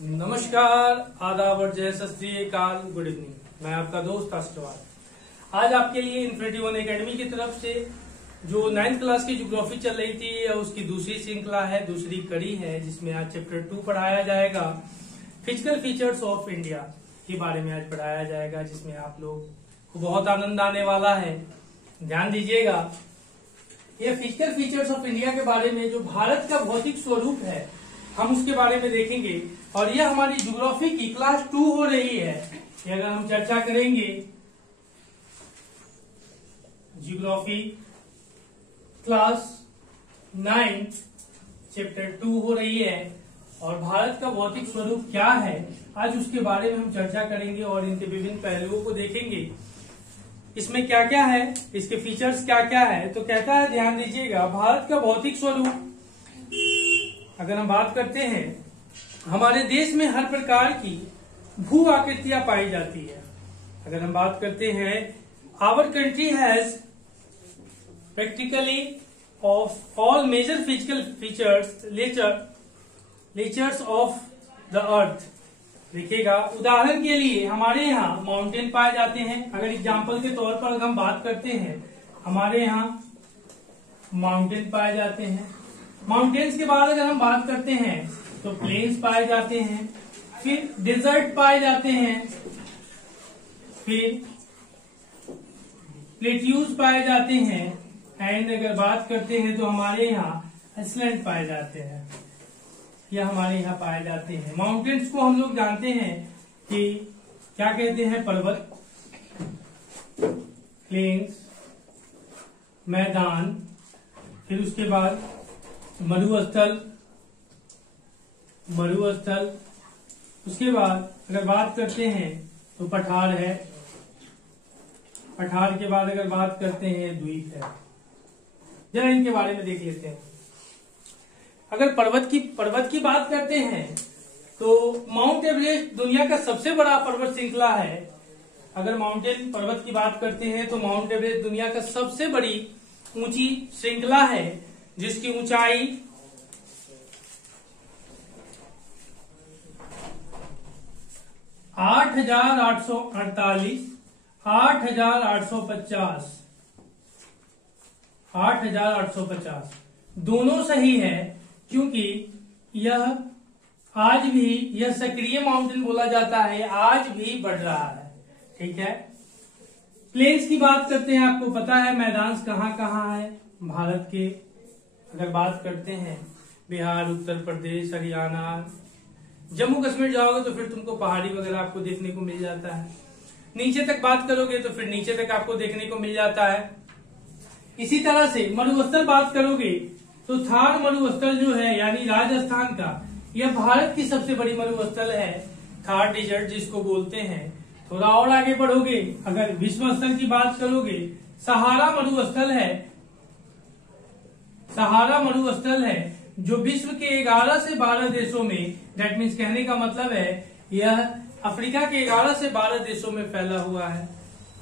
नमस्कार, आदाब और जय सत श्री अकाल, गुड इवनिंग। मैं आपका दोस्त आशीर्वाद आज आपके लिए इन्फिनिटी वन एकेडमी की तरफ से जो 9th क्लास की ज्योग्राफी चल रही थी उसकी दूसरी श्रृंखला है, दूसरी कड़ी है, जिसमें आज चैप्टर 2 पढ़ाया जाएगा। फिजिकल फीचर्स ऑफ इंडिया के बारे में आज पढ़ाया जाएगा, जिसमें आप लोग को बहुत आनंद आने वाला है। ध्यान दीजिएगा, ये फिजिकल फीचर्स ऑफ इंडिया के बारे में जो भारत का भौतिक स्वरूप है हम उसके बारे में देखेंगे। और यह हमारी ज्योग्राफी की क्लास 2 हो रही है। ये अगर हम चर्चा करेंगे, ज्योग्राफी क्लास 9 चैप्टर 2 हो रही है और भारत का भौतिक स्वरूप क्या है आज उसके बारे में हम चर्चा करेंगे और इनके विभिन्न पहलुओं को देखेंगे। इसमें क्या क्या है, इसके फीचर्स क्या क्या है। तो कहता है, ध्यान दीजिएगा, भारत का भौतिक स्वरूप अगर हम बात करते हैं, हमारे देश में हर प्रकार की भू आकृतियां पाई जाती है। अगर हम बात करते हैं, our country has practically of all major physical features natures of the earth. देखिएगा, उदाहरण के लिए हमारे यहाँ माउंटेन पाए जाते हैं। अगर एग्जाम्पल के तौर पर हम बात करते हैं, हमारे यहाँ माउंटेन पाए जाते हैं। माउंटेन्स के बाद अगर हम बात करते हैं तो प्लेन्स पाए जाते हैं, फिर डेजर्ट पाए जाते हैं, फिर प्लेट्यूज पाए जाते हैं, एंड अगर बात करते हैं तो हमारे यहाँ आइसलैंड पाए जाते हैं। यह हमारे यहाँ पाए जाते हैं। माउंटेन्स को हम लोग जानते हैं कि क्या कहते हैं, पर्वत, प्लेन्स, मैदान, फिर उसके बाद मरुस्थल, उसके बाद अगर बात करते हैं तो पठार है, पठार के बाद अगर बात करते हैं द्वीप है। जरा इनके बारे में देख लेते हैं। अगर पर्वत की बात करते हैं तो माउंट एवरेस्ट दुनिया का सबसे बड़ा पर्वत श्रृंखला है। अगर माउंटेन पर्वत की बात करते हैं तो माउंट एवरेस्ट दुनिया का सबसे बड़ी ऊंची श्रृंखला है, जिसकी ऊंचाई 8,848, 8,850 दोनों सही है, क्योंकि यह आज भी यह सक्रिय माउंटेन बोला जाता है, आज भी बढ़ रहा है। ठीक है। प्लेन्स की बात करते हैं, आपको पता है मैदान कहाँ कहाँ है भारत के। अगर बात करते हैं बिहार, उत्तर प्रदेश, हरियाणा, जम्मू कश्मीर जाओगे तो फिर तुमको पहाड़ी वगैरह आपको देखने को मिल जाता है। नीचे तक बात करोगे तो फिर नीचे तक आपको देखने को मिल जाता है। इसी तरह से मरुस्थल बात करोगे तो थार मरुस्थल जो है, यानी राजस्थान का, यह भारत की सबसे बड़ी मरुस्थल है, थार डेजर्ट जिसको बोलते हैं। थोड़ा और आगे बढ़ोगे, अगर विश्व स्तर की बात करोगे, सहारा मरुस्थल है जो विश्व के 11 से 12 देशों में, दैट मीन्स कहने का मतलब है यह अफ्रीका के 11 से 12 देशों में फैला हुआ है।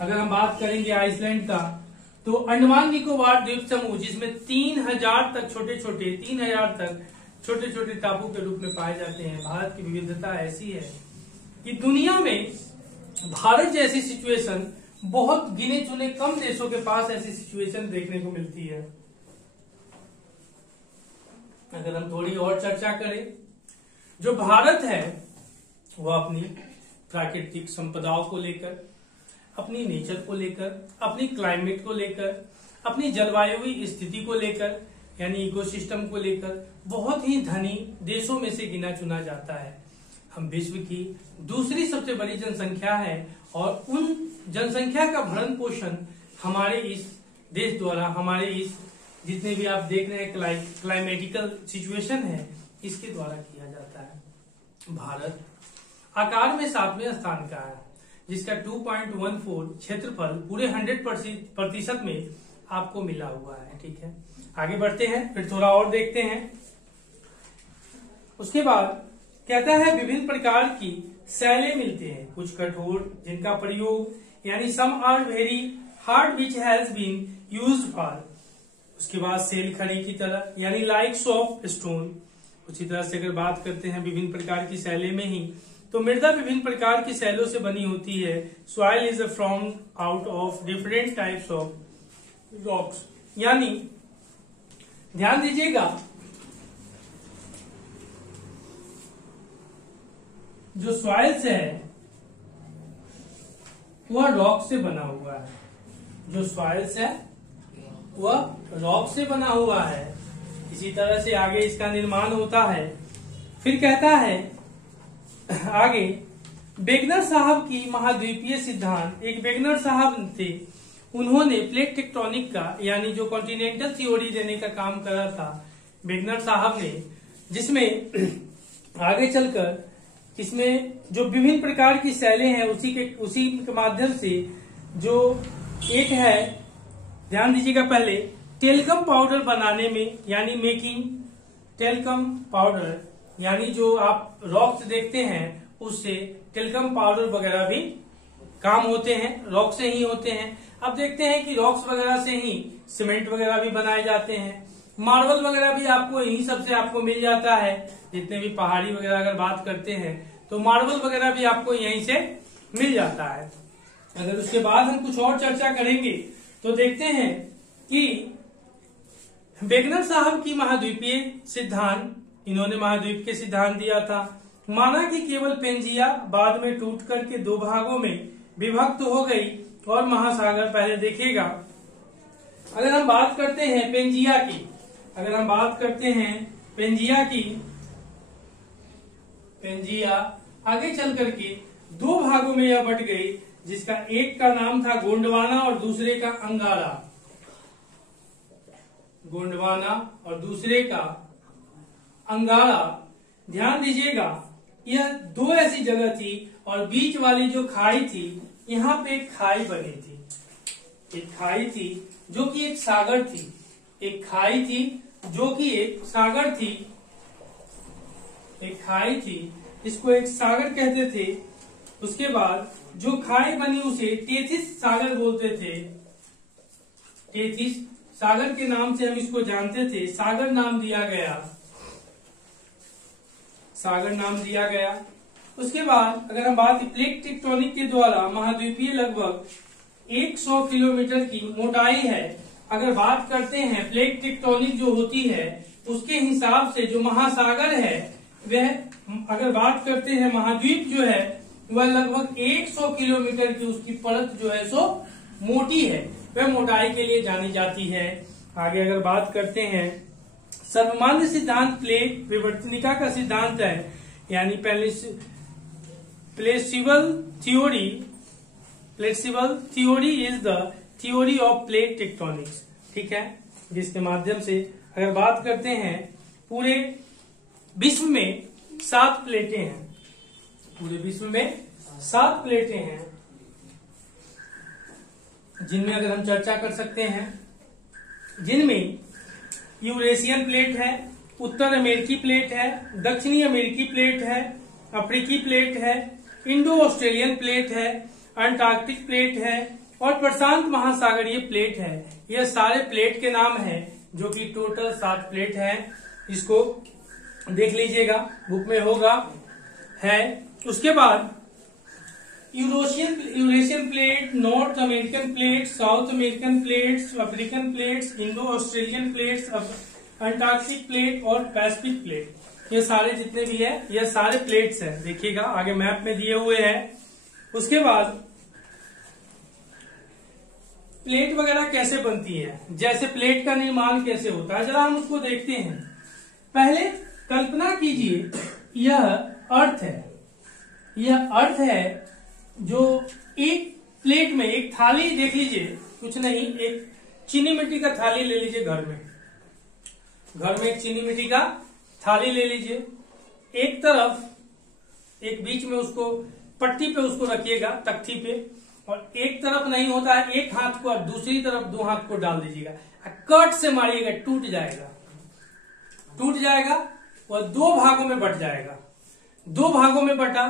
अगर हम बात करेंगे आइसलैंड का, तो अंडमान निकोबार द्वीप समूह, जिसमें 3,000 तक छोटे छोटे टापू के रूप में पाए जाते हैं। भारत की विविधता ऐसी है कि दुनिया में भारत जैसी सिचुएशन बहुत गिने चुने कम देशों के पास ऐसी सिचुएशन देखने को मिलती है। अगर हम थोड़ी और चर्चा करें, जो भारत है वह अपनी प्राकृतिक संपदाओं को लेकर, अपनी नेचर को लेकर, अपनी क्लाइमेट को लेकर, अपनी जलवायु स्थिति को लेकर, यानी इकोसिस्टम को लेकर बहुत ही धनी देशों में से गिना चुना जाता है। हम विश्व की दूसरी सबसे बड़ी जनसंख्या है और उन जनसंख्या का भरण पोषण हमारे इस देश द्वारा, हमारे इस जितने भी आप देख रहे हैं क्लाइमेटिकल सिचुएशन है, इसके द्वारा किया जाता है। भारत आकार में 7वें स्थान का है, जिसका 2.14 क्षेत्रफल पूरे 100% में आपको मिला हुआ है। ठीक है, आगे बढ़ते हैं, फिर थोड़ा और देखते हैं। उसके बाद कहता है विभिन्न प्रकार की शैलें मिलते हैं, कुछ कठोर जिनका प्रयोग, यानी some are very hard which has been used for. उसके बाद सेल खड़ी की तरह, यानी लाइक्स ऑफ स्टोन, उसी तरह से अगर बात करते हैं विभिन्न प्रकार की शैलें में ही, तो मृदा विभिन्न प्रकार की शैलों से बनी होती है। Soil is formed out of different types of rocks, यानी ध्यान दीजिएगा जो सॉइल्स है वह रॉक से बना हुआ है, जो सॉइल्स है वह रॉक से बना हुआ है। इसी तरह से आगे इसका निर्माण होता है। फिर कहता है आगे, वेगनर साहब की महाद्वीपीय सिद्धांत, एक वेगनर साहब थे, उन्होंने प्लेट टेक्टोनिक का यानी जो कॉन्टिनेंटल थ्योरी देने का काम करा था वेगनर साहब ने, जिसमें आगे चलकर इसमें जो विभिन्न प्रकार की शैलें हैं उसी के माध्यम से जो एक है, ध्यान दीजिएगा पहले, टेल्कम पाउडर बनाने में, यानी मेकिंग टेल्कम पाउडर, यानी जो आप रॉक्स देखते हैं उससे टेल्कम पाउडर वगैरह भी काम होते हैं, रॉक से ही होते हैं। अब देखते हैं कि रॉक्स वगैरह से ही सीमेंट वगैरह भी बनाए जाते हैं, मार्बल वगैरह भी आपको यही सबसे आपको मिल जाता है। जितने भी पहाड़ी वगैरह अगर बात करते हैं तो मार्बल वगैरह भी आपको यहीं से मिल जाता है। अगर उसके बाद हम कुछ और चर्चा करेंगे तो देखते हैं कि वेगनर साहब की महाद्वीपीय सिद्धांत, इन्होंने महाद्वीप के सिद्धांत दिया था। माना कि केवल पेंजिया बाद में टूट करके दो भागों में विभक्त हो गई और महासागर, पहले देखिएगा अगर हम बात करते हैं पेंजिया की, अगर हम बात करते हैं पेंजिया की, पेंजिया आगे चल करके दो भागों में यह बट गई, जिसका एक का नाम था गोंडवाना और दूसरे का अंगारा, गोंडवाना और दूसरे का अंगारा। ध्यान दीजिएगा यह दो ऐसी जगह थी और बीच वाली जो खाई थी, यहाँ पे एक खाई बनी थी, एक खाई थी जो कि एक सागर थी, एक खाई थी जो कि एक सागर थी, एक खाई थी, इसको एक सागर कहते थे। उसके बाद जो खाई बनी उसे टेथिस सागर बोलते थे, टेथिस सागर के नाम से हम इसको जानते थे, सागर नाम दिया गया, सागर नाम दिया गया। उसके बाद अगर हम बात प्लेट टेक्टोनिक के द्वारा महाद्वीपीय लगभग 100 किलोमीटर की मोटाई है। अगर बात करते हैं प्लेट टेक्टोनिक जो होती है उसके हिसाब से जो महासागर है वह, अगर बात करते हैं महाद्वीप जो है वह लगभग 100 किलोमीटर की उसकी परत जो है सो मोटी है, वह मोटाई के लिए जानी जाती है। आगे अगर बात करते हैं सर्वमान्य सिद्धांत प्लेट विवर्तनिका का सिद्धांत है, यानी plausible theory, flexible theory is the theory of plate tectonics, ठीक है, जिसके माध्यम से अगर बात करते हैं पूरे विश्व में 7 प्लेटें हैं, पूरे विश्व में 7 प्लेटें हैं, जिनमें अगर हम चर्चा कर सकते हैं, जिनमें यूरेशियन प्लेट है, उत्तर अमेरिकी प्लेट है, दक्षिणी अमेरिकी प्लेट है, अफ्रीकी प्लेट है, इंडो ऑस्ट्रेलियन प्लेट है, अंटार्कटिक प्लेट है और प्रशांत महासागरीय प्लेट है। यह सारे प्लेट के नाम हैं जो कि टोटल 7 प्लेट है। इसको देख लीजिएगा, बुक में होगा है। उसके बाद Eurasian plate, north American plate, south American plates, African plates, Indo Australian plates, Antarctic plate और पैसिफिक प्लेट, ये सारे जितने भी है ये सारे प्लेट्स हैं। देखिएगा आगे मैप में दिए हुए हैं। उसके बाद प्लेट वगैरह कैसे बनती है, जैसे प्लेट का निर्माण कैसे होता है, जरा हम उसको देखते हैं। पहले कल्पना कीजिए यह अर्थ है, यह अर्थ है जो एक प्लेट में, एक थाली देख लीजिए, कुछ नहीं, एक चीनी मिट्टी का थाली ले लीजिए, घर में एक चीनी मिट्टी का थाली ले लीजिए, एक तरफ, एक बीच में उसको पट्टी पे उसको रखिएगा, तख्ती पे, और एक तरफ नहीं होता है, एक हाथ को और दूसरी तरफ 2 हाथ को डाल दीजिएगा, कट से मारिएगा, टूट जाएगा, टूट जाएगा और 2 भागों में बट जाएगा। 2 भागों में बटा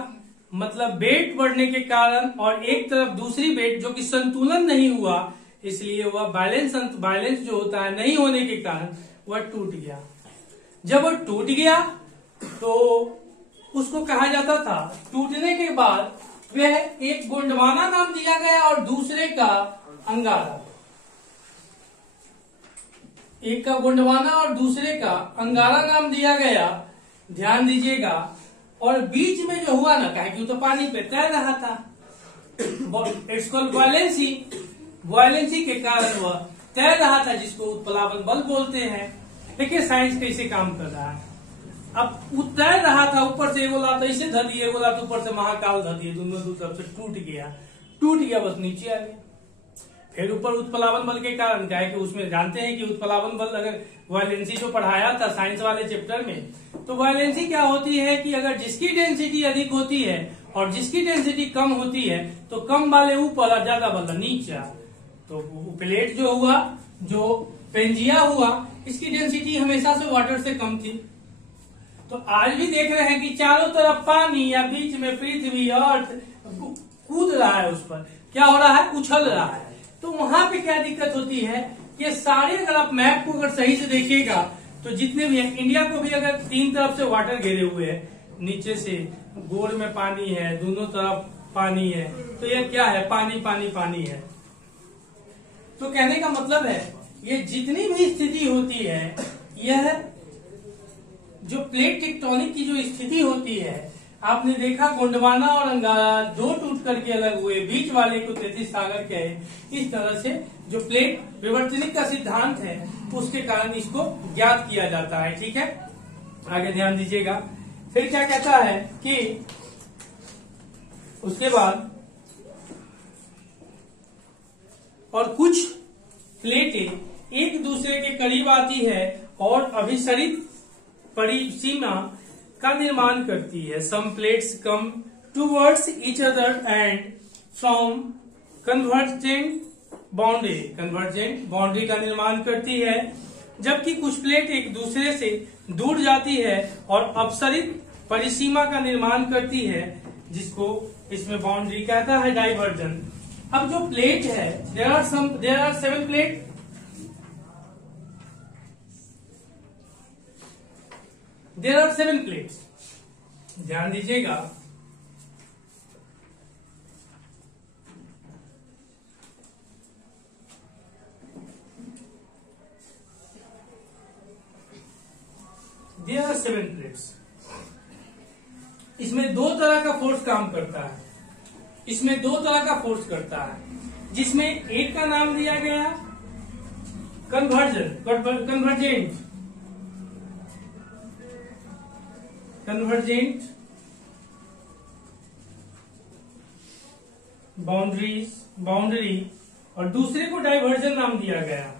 मतलब वेट बढ़ने के कारण और एक तरफ दूसरी वेट जो कि संतुलन नहीं हुआ, इसलिए वह बैलेंस जो होता है नहीं होने के कारण वह टूट गया। जब वह टूट गया तो उसको कहा जाता था। टूटने के बाद वह एक गोंडवाना नाम दिया गया और दूसरे का अंगारा। एक का गोंडवाना और दूसरे का अंगारा नाम दिया गया, ध्यान दीजिएगा। और बीच में जो हुआ ना, कहे कि वो तो पानी पे तैर रहा था, इट्स कॉल्ड वॉयलेंसी। वॉयलेंसी के कारण वह तैर रहा था, जिसको उत्प्लावन बल बोलते हैं। देखिए साइंस कैसे काम कर रहा है। अब वो तैर रहा था, ऊपर से एगो लात ऐसे धर दिए, एगो लात ऊपर से महाकाल धर दिए, दोनों तरफ से टूट गया, बस नीचे आ गया। फिर ऊपर उत्प्लावन बल के कारण क्या है कि उसमें जानते हैं कि उत्प्लावन बल, अगर वॉयलेंसी जो पढ़ाया था साइंस वाले चैप्टर में, तो वॉयलेंसी क्या होती है कि अगर जिसकी डेंसिटी अधिक होती है और जिसकी डेंसिटी कम होती है, तो कम वाले ऊपर और ज्यादा वाला नीचे। तो प्लेट जो हुआ, जो पेंजिया हुआ, इसकी डेंसिटी हमेशा से वाटर से कम थी। तो आज भी देख रहे हैं कि चारों तरफ पानी या बीच में पृथ्वी अर्थ कूद रहा है, उस पर क्या हो रहा है, उछल रहा है। तो वहां पे क्या दिक्कत होती है कि सारे, अगर आप मैप को अगर सही से देखिएगा तो जितने भी हैं, इंडिया को भी अगर तीन तरफ से वाटर घेरे हुए हैं, नीचे से गोल में पानी है, दोनों तरफ पानी है, तो यह क्या है, पानी पानी पानी है। तो कहने का मतलब है ये जितनी भी स्थिति होती है, यह जो प्लेट टेक्टोनिक की जो स्थिति होती है, आपने देखा गोंडवाना और अंगारा दो टूट करके अलग हुए, बीच वाले को 33 सागर कहे। इस तरह से जो प्लेट विवर्तनिक का सिद्धांत है, उसके कारण इसको ज्ञात किया जाता है। ठीक है, आगे ध्यान दीजिएगा। फिर क्या कहता है कि उसके बाद और कुछ प्लेटें एक दूसरे के करीब आती है और अभिसरित परिसीमा का निर्माण करती है। Some plates come towards each other and from convergent boundary का निर्माण करती है, जबकि कुछ प्लेट एक दूसरे से दूर जाती है और अपसरित परिसीमा का निर्माण करती है, जिसको इसमें बाउंड्री कहता है, डाइवर्जन। अब जो प्लेट है, there are 7 plate. There are 7 plates, ध्यान दीजिएगा। There are 7 plates. इसमें दो तरह का फोर्स काम करता है, इसमें दो तरह का फोर्स करता है, जिसमें एक का नाम दिया गया कन्वर्जेंट बाउंड्री, और दूसरे को डाइवर्जन नाम दिया गया।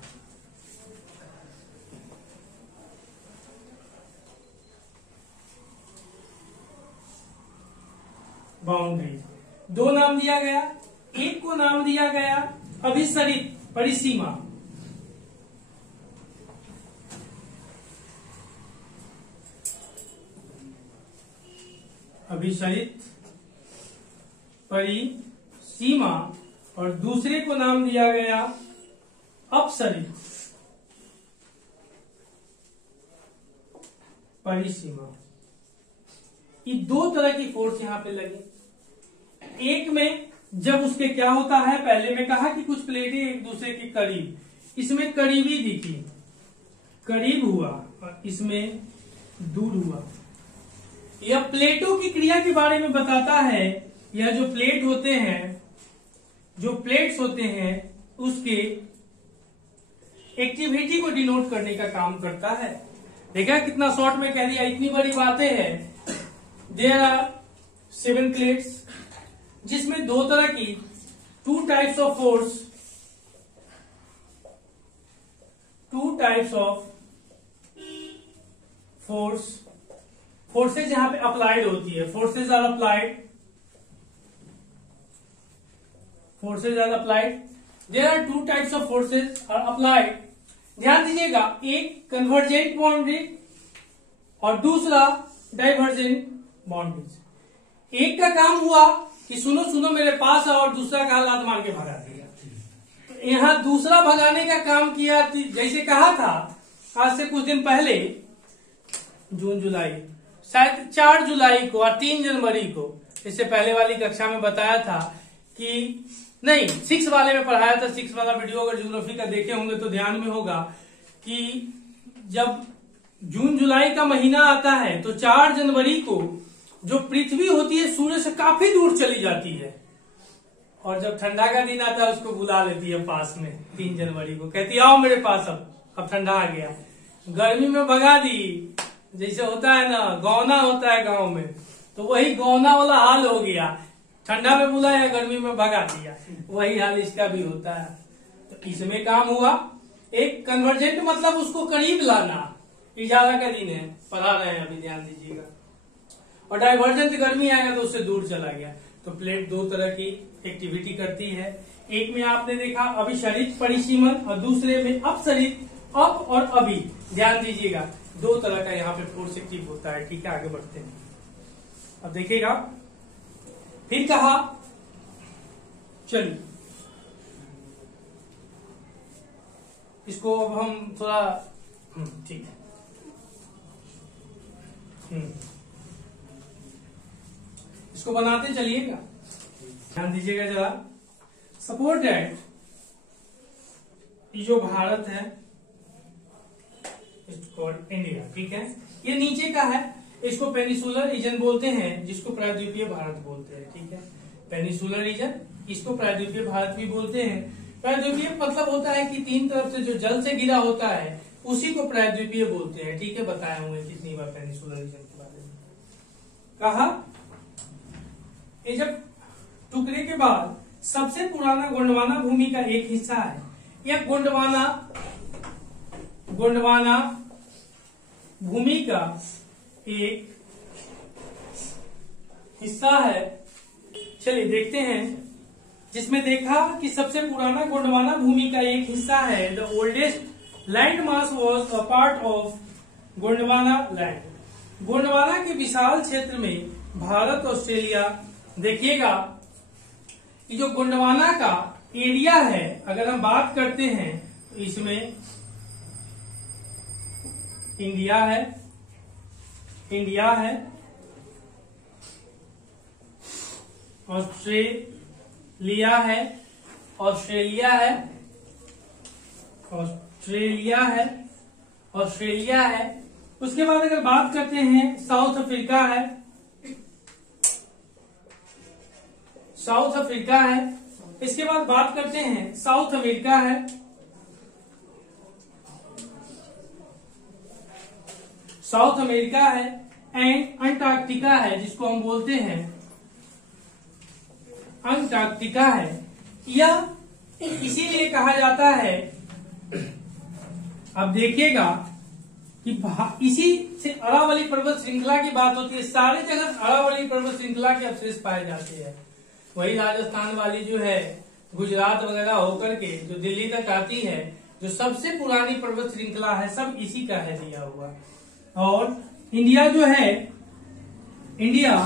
बाउंड्री दो नाम दिया गया, एक को नाम दिया गया अभिसरित परिसीमा। अभिसरित परिसीमा और दूसरे को नाम दिया गया अपसरित परिसीमा। ये दो तरह की फोर्स यहां पे लगी। एक में जब उसके क्या होता है, पहले में कहा कि कुछ प्लेटें एक दूसरे के करीब, इसमें करीबी दिखी, करीब हुआ, और इसमें दूर हुआ। यह प्लेटों की क्रिया के बारे में बताता है। यह जो प्लेट होते हैं, जो प्लेट्स होते हैं, उसके एक्टिविटी को डिनोट करने का काम करता है। देखा कितना शॉर्ट में कह दिया, इतनी बड़ी बातें हैं। देयर आर 7 प्लेट्स, जिसमें दो तरह की 2 types of force, 2 types of forces यहां पे अप्लाइड होती है। Forces are applied, there are 2 types of forces are applied. ध्यान दीजिएगा, एक कन्वर्जेंट बाउंड्री और दूसरा डाइवर्जेंट बाउंड्री। एक का काम हुआ कि सुनो सुनो मेरे पास आओ, और दूसरा का लात मार के भगा दिया। तो यहां दूसरा भगाने का काम किया, जैसे कहा था आज से कुछ दिन पहले, जून जुलाई शायद 4 जुलाई को और 3 जनवरी को, इससे पहले वाली कक्षा में बताया था कि नहीं 6 वाले में पढ़ाया था। 6 वाला वीडियो अगर ज्योग्राफी का देखे होंगे तो ध्यान में होगा कि जब जून जुलाई का महीना आता है तो 4 जनवरी को जो पृथ्वी होती है सूर्य से काफी दूर चली जाती है, और जब ठंडा का दिन आता है उसको बुला लेती है पास में 3 जनवरी को, कहती आओ मेरे पास, अब ठंडा आ गया। गर्मी में भगा दी, जैसे होता है ना गौना होता है गांव में, तो वही गौना वाला हाल हो गया, ठंडा में बुलाया गर्मी में भगा दिया, वही हाल इसका भी होता है। तो इसमें काम हुआ एक कन्वर्जेंट, मतलब उसको करीब लाना। इजारा का दिन है, पढ़ा रहे हैं अभी, ध्यान दीजिएगा। और डाइवर्जेंट गर्मी आएगा तो उससे दूर चला गया। तो प्लेट 2 तरह की एक्टिविटी करती है। एक में आपने देखा अभिसरित परिसीमन और दूसरे में अपसरित, अप और अभी। ध्यान दीजिएगा 2 तरह का यहाँ पे फोर्स एक्टिव होता है। ठीक है, आगे बढ़ते हैं। अब देखिएगा फिर कहा, चलिए इसको अब हम थोड़ा ठीक है इसको बनाते चलिएगा, ध्यान दीजिएगा जरा। सपोज दैट ये जो भारत है इसको इंडिया, ठीक है, ये नीचे का है, इसको पेनिसुलर रीजन बोलते हैं, जिसको प्रायद्वीपीय भारत बोलते हैं। ठीक है, पेनिसुलर रीजन, इसको प्रायद्वीपीय भारत भी बोलते हैं। प्रायद्वीपीय मतलब होता है कि 3 तरफ से जो जल से घिरा होता है उसी को प्रायद्वीपीय बोलते हैं। ठीक है, बताए होंगे कितनी बार पेनिसुलर रीजन के बारे में। कहा ये जब टुकड़े के बाद सबसे पुराना गोंडवाना भूमि का एक हिस्सा है। यह गोंडवाना भूमि का एक हिस्सा है। चलिए देखते हैं, जिसमें देखा कि सबसे पुराना गोंडवाना भूमि का एक हिस्सा है। The oldest land mass was a part of Gondwana land. Gondwana के विशाल क्षेत्र में भारत, ऑस्ट्रेलिया, देखिएगा कि जो गोंडवाना का एरिया है, अगर हम बात करते हैं तो इसमें इंडिया है, ऑस्ट्रेलिया है। उसके बाद अगर बात करते हैं साउथ अफ्रीका है। इसके बाद बात करते हैं साउथ अमेरिका है। एंड अंटार्कटिका है, जिसको हम बोलते हैं अंटार्कटिका है। यह इसीलिए कहा जाता है, अब देखिएगा कि इसी से अरावली पर्वत श्रृंखला की बात होती है। सारे जगह अरावली पर्वत श्रृंखला के अवशेष पाए जाते हैं। वही राजस्थान वाली जो है, गुजरात वगैरह होकर के जो दिल्ली तक आती है, जो सबसे पुरानी पर्वत श्रृंखला है, सब इसी का है दिया हुआ। और इंडिया जो है, इंडिया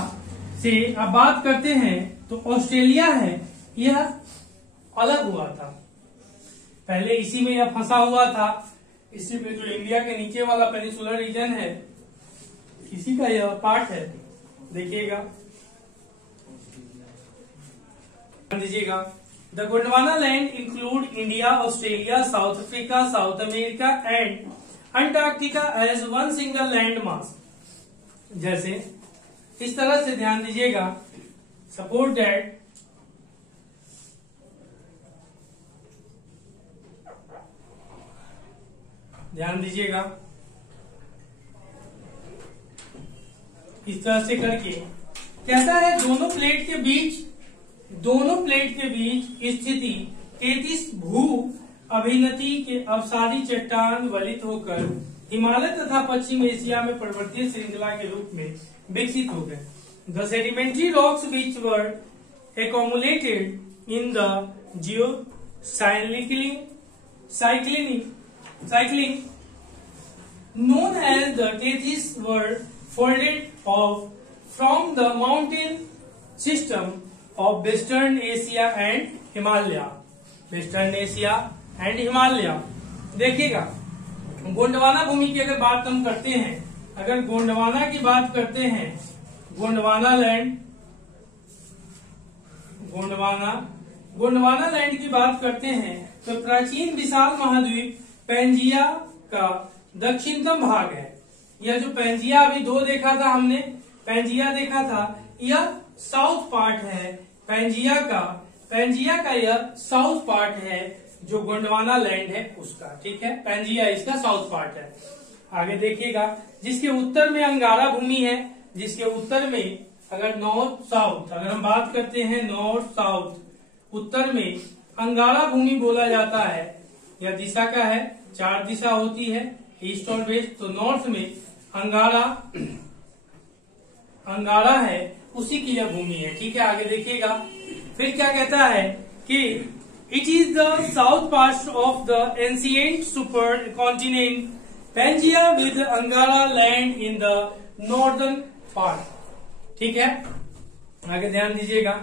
से अब बात करते हैं तो ऑस्ट्रेलिया है, यह अलग हुआ था। पहले इसी में यह फंसा हुआ था, इसी में जो इंडिया के नीचे वाला पेनिसुलर रीजन है, इसी का यह पार्ट है। देखिएगा, दीजिएगा, the Gondwana land include India, Australia, South Africa, South America and Antarctica as one single land mass. जैसे इस तरह से ध्यान दीजिएगा, सपोज दैट ध्यान दीजिएगा, इस तरह से करके कैसा है, दोनों प्लेट के बीच स्थिति 33 भू अभिनति के अवसादी चट्टान वलित होकर हिमालय तथा पश्चिम एशिया में पर्वतीय श्रृंखला के रूप में विकसित हो गए। The sedimentary rocks which were accumulated in the cycling known as the Tethys were folded off from the mountain system of Western Asia and Himalaya. देखिएगा, गोंडवाना भूमि की अगर बात हम करते हैं अगर गोंडवाना की बात करते हैं, गोंडवाना लैंड, गोंडवाना लैंड की बात करते हैं तो प्राचीन विशाल महाद्वीप पैंजिया का दक्षिणतम भाग है। यह जो पैंजिया अभी 2 देखा था हमने, पैंजिया देखा था, यह साउथ पार्ट है पैंजिया का यह साउथ पार्ट है जो गोंडवाना लैंड है उसका, ठीक है। पैंजिया इसका साउथ पार्ट है। आगे देखिएगा, जिसके उत्तर में अंगारा भूमि है, जिसके उत्तर में अगर नॉर्थ साउथ, अगर हम बात करते हैं नॉर्थ साउथ, उत्तर में अंगारा भूमि बोला जाता है। यह दिशा का है, 4 दिशा होती है, ईस्ट और वेस्ट। तो नॉर्थ में अंगारा है, उसी की यह भूमि है, ठीक है। आगे देखिएगा, फिर क्या कहता है कि it is the south part of the ancient super continent Pangaea with अंगारा land in the northern part, ठीक है। आगे ध्यान दीजिएगा,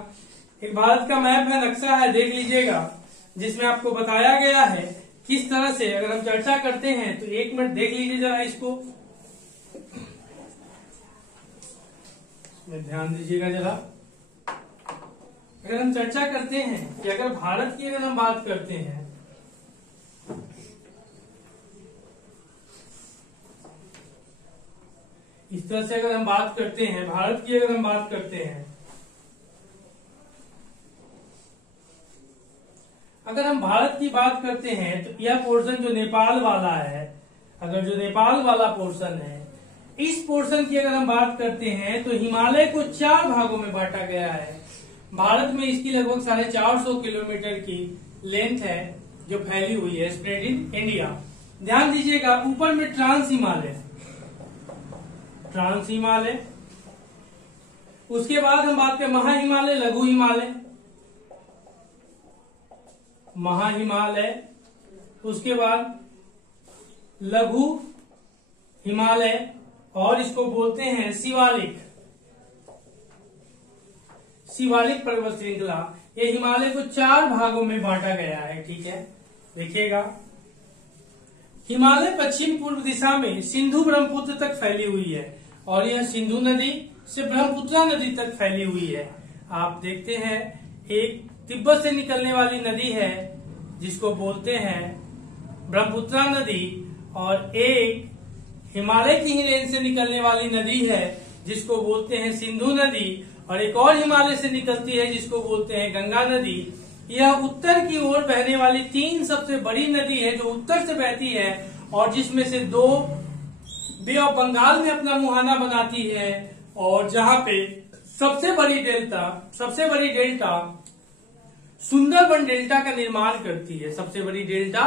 एक भारत का मैप है, नक्शा है, देख लीजिएगा, जिसमें आपको बताया गया है किस तरह से अगर हम चर्चा करते हैं। तो 1 मिनट देख लीजिए जरा इसको, ध्यान दीजिएगा जरा। अगर हम चर्चा करते हैं कि अगर भारत की अगर हम बात करते हैं, इस तरह से अगर हम बात करते हैं, भारत की अगर हम बात करते हैं, अगर हम भारत की बात करते हैं तो यह पोर्शन जो नेपाल वाला है, अगर जो नेपाल वाला पोर्शन है, इस पोर्शन की अगर हम बात करते हैं तो हिमालय को 4 भागों में बांटा गया है। भारत में इसकी लगभग 450 किलोमीटर की लेंथ है जो फैली हुई है, स्प्रेड इन इंडिया। ध्यान दीजिएगा, ऊपर में ट्रांस हिमालय, उसके बाद हम बात करें महा हिमालय, लघु हिमालय, उसके बाद लघु हिमालय, और इसको बोलते हैं शिवालिक पर्वत श्रृंखला। ये हिमालय को 4 भागों में बांटा गया है, ठीक है। देखिएगा, हिमालय पश्चिम पूर्व दिशा में सिंधु ब्रह्मपुत्र तक फैली हुई है, और यह सिंधु नदी से ब्रह्मपुत्रा नदी तक फैली हुई है। आप देखते हैं, एक तिब्बत से निकलने वाली नदी है जिसको बोलते हैं ब्रह्मपुत्रा नदी, और एक हिमालय की ही रेंज से निकलने वाली नदी है जिसको बोलते हैं सिंधु नदी, और एक और हिमालय से निकलती है जिसको बोलते हैं गंगा नदी। यह उत्तर की ओर बहने वाली 3 सबसे बड़ी नदी है जो उत्तर से बहती है, और जिसमें से 2 बे ऑफ बंगाल में अपना मुहाना बनाती है, और जहां पे सबसे बड़ी डेल्टा सुंदरबन डेल्टा का निर्माण करती है, सबसे बड़ी डेल्टा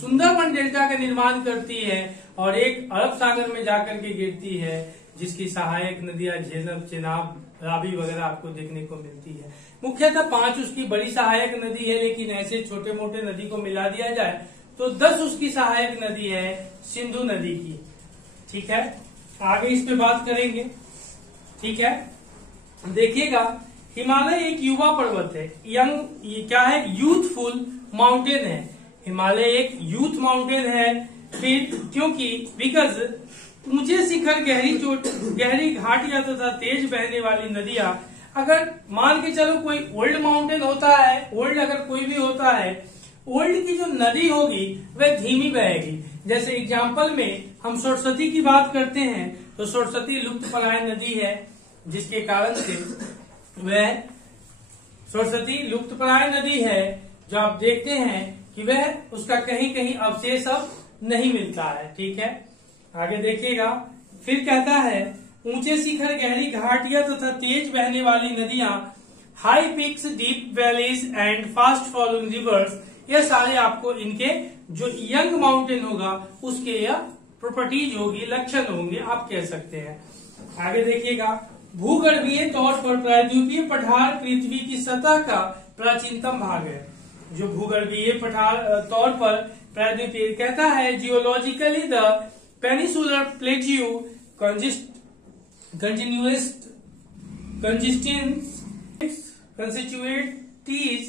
सुंदरबन डेल्टा का निर्माण करती है, और एक अरब सागर में जाकर के गिरती है, जिसकी सहायक नदियां झेलम, चेनाब, रावी वगैरह आपको देखने को मिलती है। मुख्यतः 5 उसकी बड़ी सहायक नदी है, लेकिन ऐसे छोटे मोटे नदी को मिला दिया जाए तो 10 उसकी सहायक नदी है सिंधु नदी की, ठीक है। आगे इस पे बात करेंगे, ठीक है। देखिएगा, हिमालय एक युवा पर्वत है, ये क्या है, यूथफुल माउंटेन है। हिमालय एक यूथ माउंटेन है, फिर क्योंकि बिकॉज ऊंचे शिखर, गहरी घाटियां तथा तेज बहने वाली नदियां, अगर मान के चलो कोई ओल्ड माउंटेन होता है, ओल्ड अगर कोई भी होता है, ओल्ड की जो नदी होगी वह धीमी बहेगी। जैसे एग्जाम्पल में हम सरस्वती की बात करते हैं तो सरस्वती लुप्तप्राय नदी है, जिसके कारण से वह सरस्वती लुप्तप्राय नदी है, जो आप देखते हैं कि वह उसका कहीं कहीं अवशेष अब नहीं मिलता है, ठीक है। आगे देखिएगा, फिर कहता है ऊंचे शिखर, गहरी घाटियां तथा तेज बहने वाली नदियां, high peaks, deep valleys and fast following rivers, ये सारे आपको इनके जो यंग माउंटेन होगा उसके यह प्रॉपर्टीज होगी, लक्षण होंगे, आप कह सकते हैं। आगे देखिएगा, भूगर्भीय तौर पर प्रायद्वीपीय पठार पृथ्वी की सतह का प्राचीनतम भाग है। जो भूगर्भीय पठार तौर पर प्रायद्वीपीय कहता है, geologically the peninsular plateau constitutes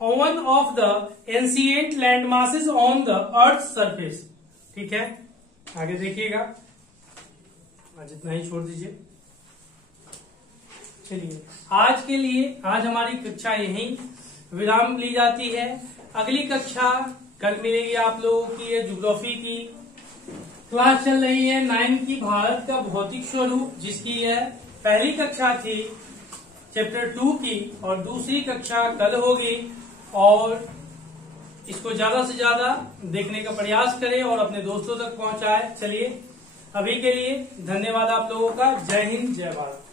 one of the ancient land masses on the earth's surface, ठीक है। आगे देखिएगा, आज इतना ही छोड़ दीजिए। चलिए आज के लिए आज हमारी कक्षा यहीं विराम ली जाती है। अगली कक्षा कल मिलेगी आप लोगों की। ये ज्योग्राफी की क्लास चल रही है 9 की, भारत का भौतिक स्वरूप, जिसकी यह पहली कक्षा थी चैप्टर 2 की, और दूसरी कक्षा कल होगी। और इसको ज्यादा से ज्यादा देखने का प्रयास करें और अपने दोस्तों तक पहुंचाएं। चलिए अभी के लिए धन्यवाद आप लोगों का। जय हिंद, जय भारत।